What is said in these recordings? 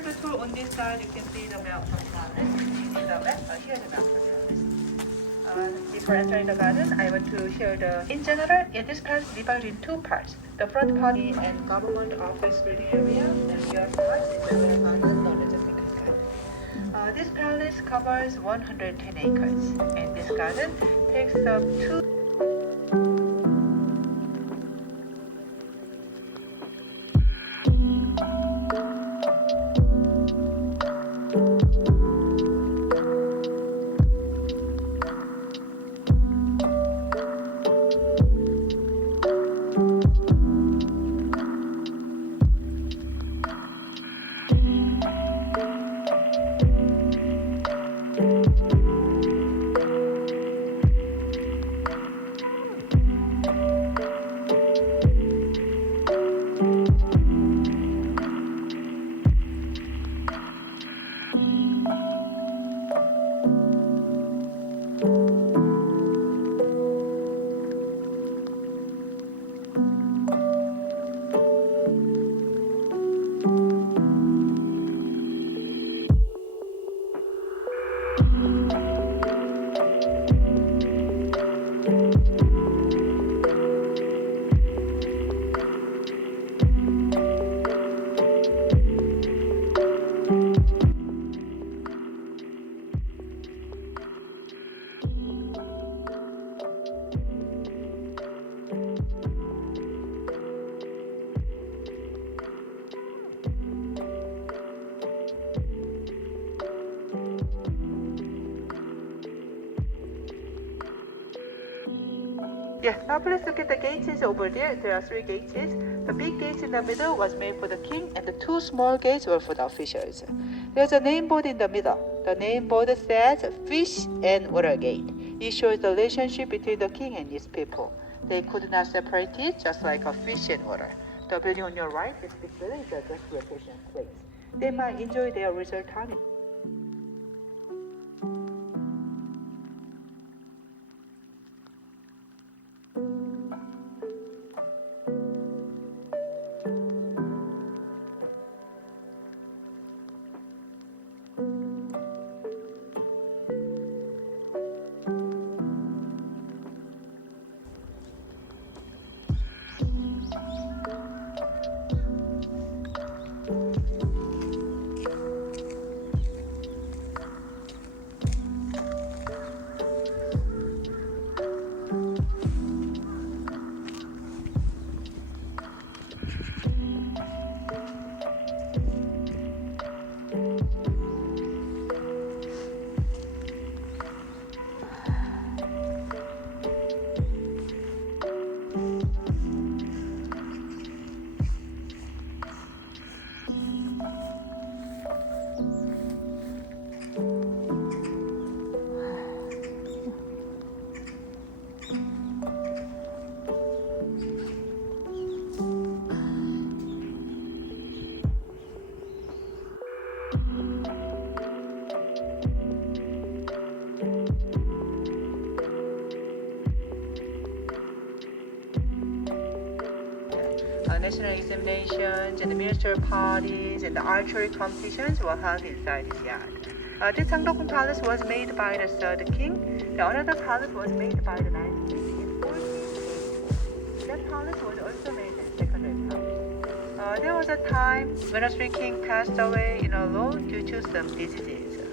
for the tour on this side, you can see the mountain palace. In the back, here's the mountain palace. Before entering the garden, I want to share in general, this palace is divided in two parts. The front part is and government office building area, and the other part is the garden known as the second garden. This palace covers 110 acres, and this garden takes up two. Yeah, now please look at the gates over there. There are three gates. The big gate in the middle was made for the king, and the two small gates were for the officials. There's a name board in the middle. The name board says Fish and Water Gate. It shows the relationship between the king and his people. They could not separate it, just like a fish and water. The building on your right, this big building, is a guest vacation place. They might enjoy their resort time. National examinations and the ministerial parties and the archery competitions were held inside this yard. The Changdeokgung Palace was made by the third king. The another palace was made by the ninth king in 1484. That palace was also made the second palace. There was a time when a three king passed away in a law due to some diseases.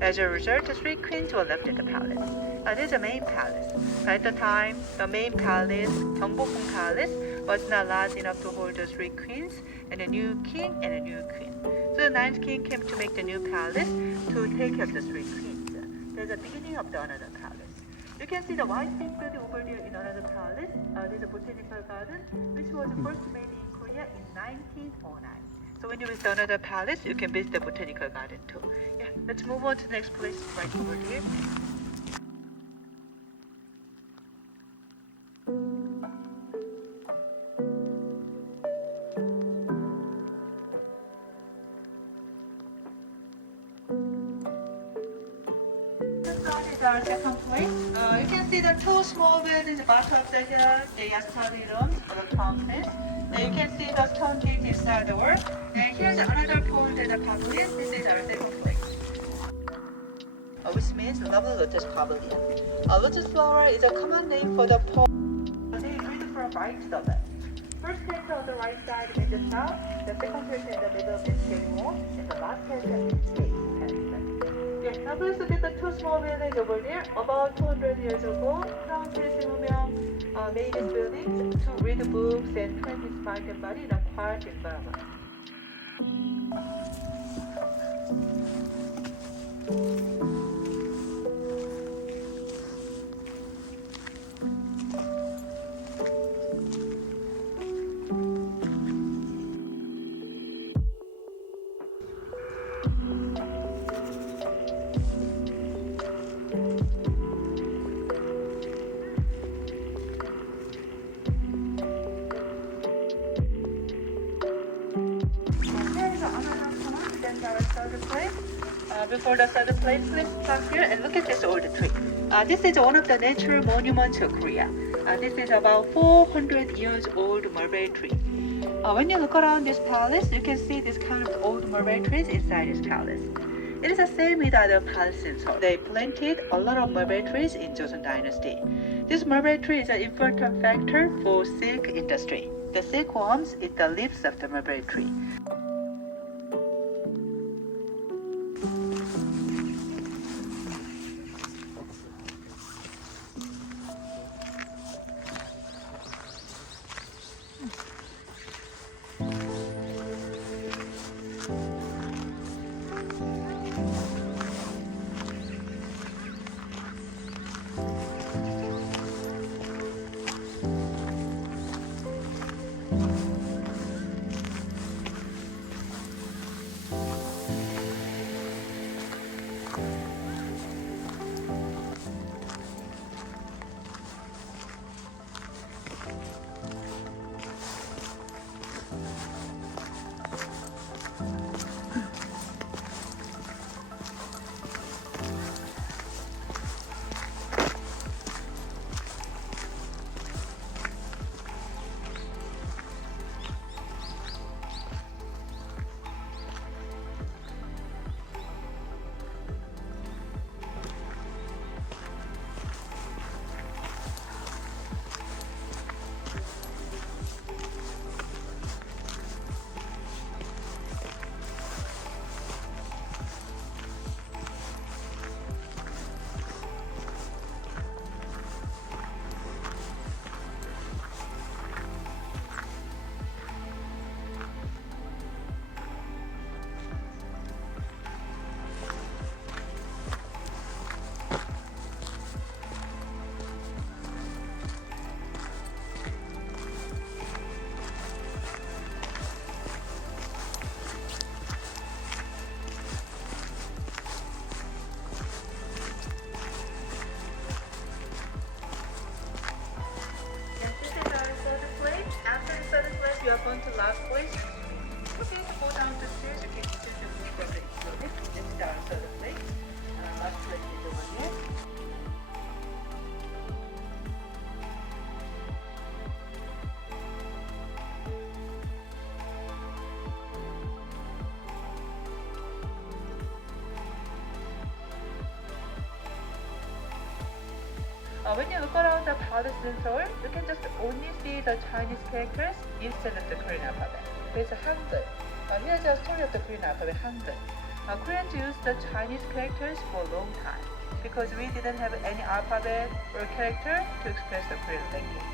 As a result, the three queens were left at the palace. This is the main palace. At the time, the main palace, Changdeokgung Palace, was not large enough to hold the three queens and a new king and a new queen. So the ninth king came to make the new palace to take care of the three queens. There's the beginning of the another palace. You can see the white big building over there in another palace. There's a botanical garden, which was first made in Korea in 1909. So when you visit another palace, you can visit the botanical garden too. Yeah, let's move on to the next place right over here. This is our second place. You can see the two small buildings at the bottom of the hill. They are study rooms for the conference. Now you can see the stone gate inside the wall. And here's another point at the pavilion. This is our second place. Which means lovely lotus pavilion. Lotus flower is a common name for the pond. They read from right to the left. First character on the right side is the south, the second character in the middle is Gilmore, and the last character is Space. Yes, now please look at the two small buildings over there. About 200 years ago, Crown Prince Seoul made these buildings to read books and train his mind and body in a quiet environment. Before the third place, please stop here and look at this old tree. This is one of the natural monuments of Korea. This is about 400 years old mulberry tree. When you look around this palace, you can see this kind of old mulberry trees inside this palace. It is the same with other palaces in Seoul. They planted a lot of mulberry trees in Joseon Dynasty. This mulberry tree is an important factor for silk industry. The silkworms eat the leaves of the mulberry tree. You are going to last place. Okay, go down the stairs. You can see the view from the building. This is our third place. Last place is over here. When you look around the palace in Seoul, you can just only see the Chinese characters instead of the Korean alphabet. There's a Hangul. Here's the story of the Korean alphabet, Hangul. Koreans used the Chinese characters for a long time because we didn't have any alphabet or character to express the Korean language.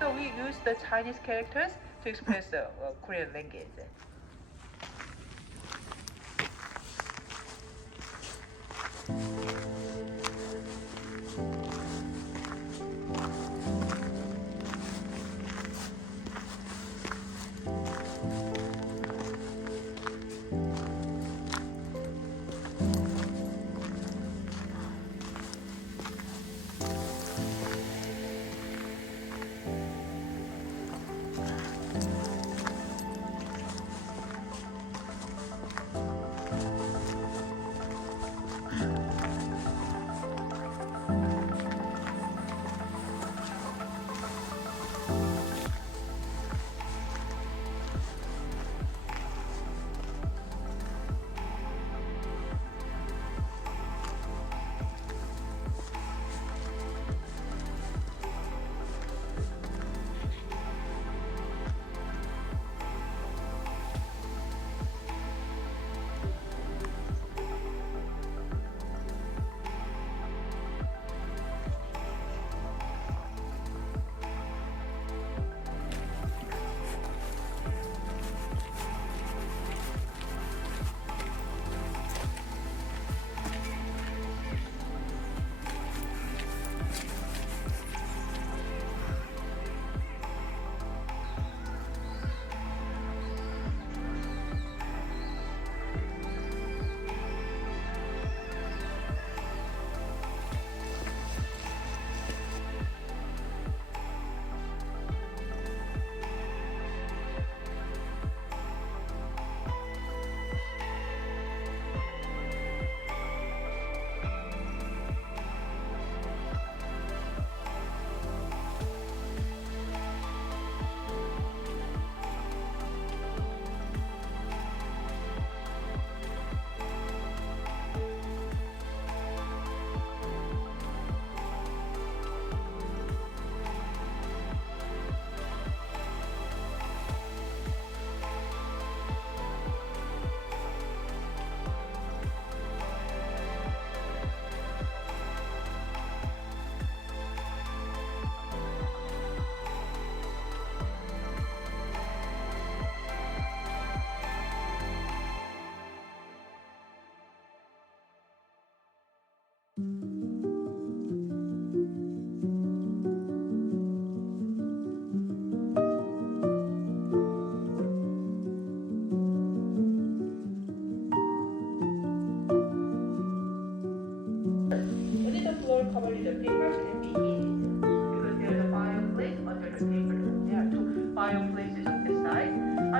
So we used the Chinese characters to express the Korean language.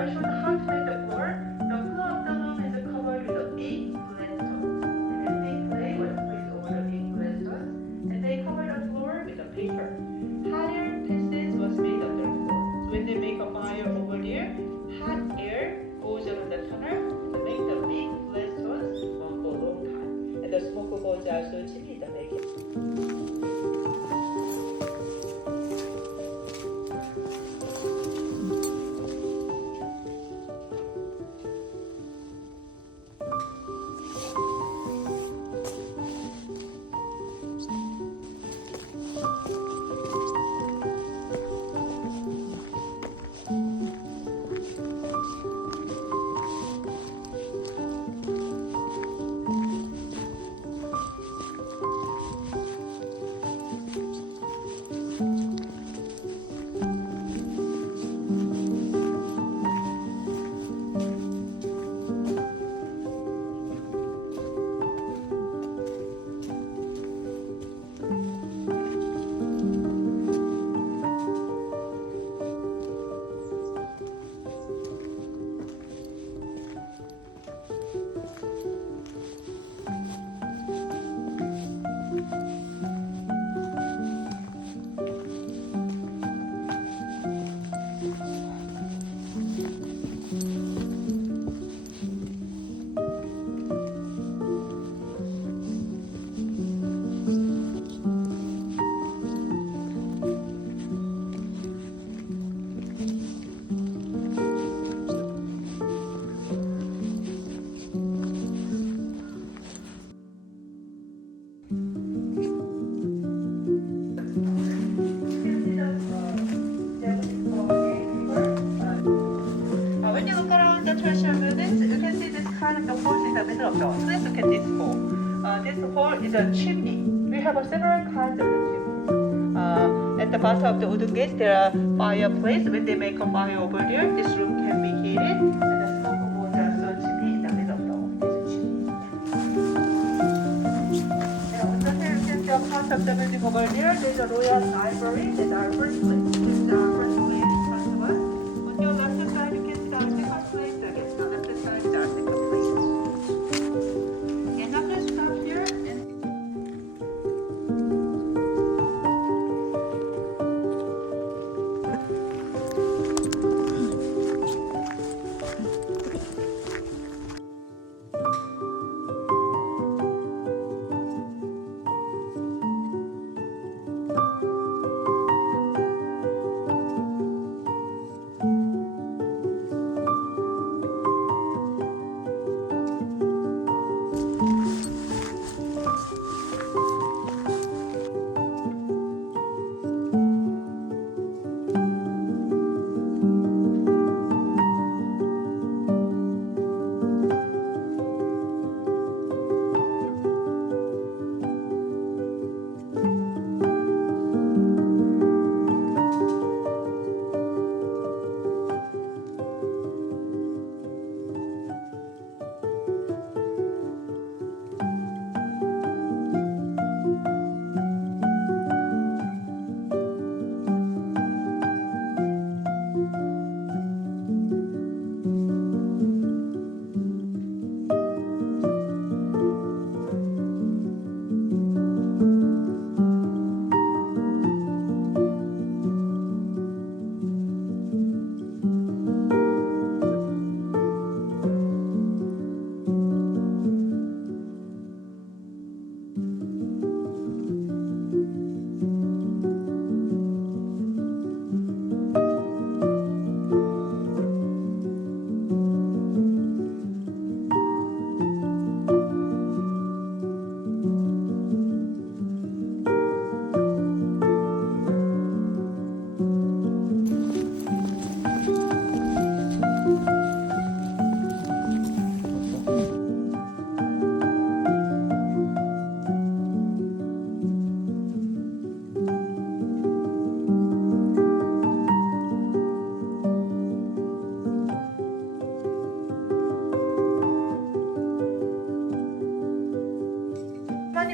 I showed how to make the floor. The floor of the room is covered with a big flat stone. And then big clay was placed over the big flat stone, and they covered the floor with a paper. Higher pieces was made under the floor. So when they make a fire over there, hot air goes on the tunnel to make the big flat stones burn for a long time. And the smoke goes out so chimney to make it. When you look around the treasure buildings, you can see this kind of the hole in the middle of the hall. Please look at this hole. This hole is a chimney. We have several kinds of the chimneys. At the bottom of the wooden gate, there are fireplace. When they make a fire over there, this room can be heated, and the smoke goes out so chimney in the middle of the hall. This is chimney. And on the here, you can see a part of the building over there. There's a royal library. That's our first place. This is our first place in front of us. On your left side, you can see our second place. Again, the left side is our second place. And I'm going to stop here and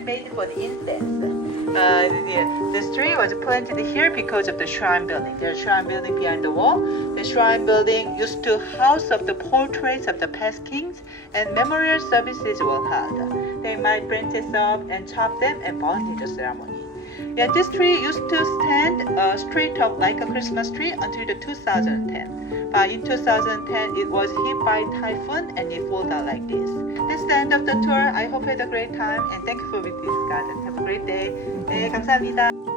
made for the incense. This tree was planted here because of the shrine building. There's a shrine building behind the wall. The shrine building used to house of the portraits of the past kings, and memorial services were held. They might branches up and chop them and burn in the ceremony. Yeah, this tree used to stand straight up like a Christmas tree until the 2010. But in 2010, it was hit by typhoon and it fell down like this. That's the end of the tour. I hope you had a great time and thank you for visiting this garden. Have a great day. 네, 감사합니다.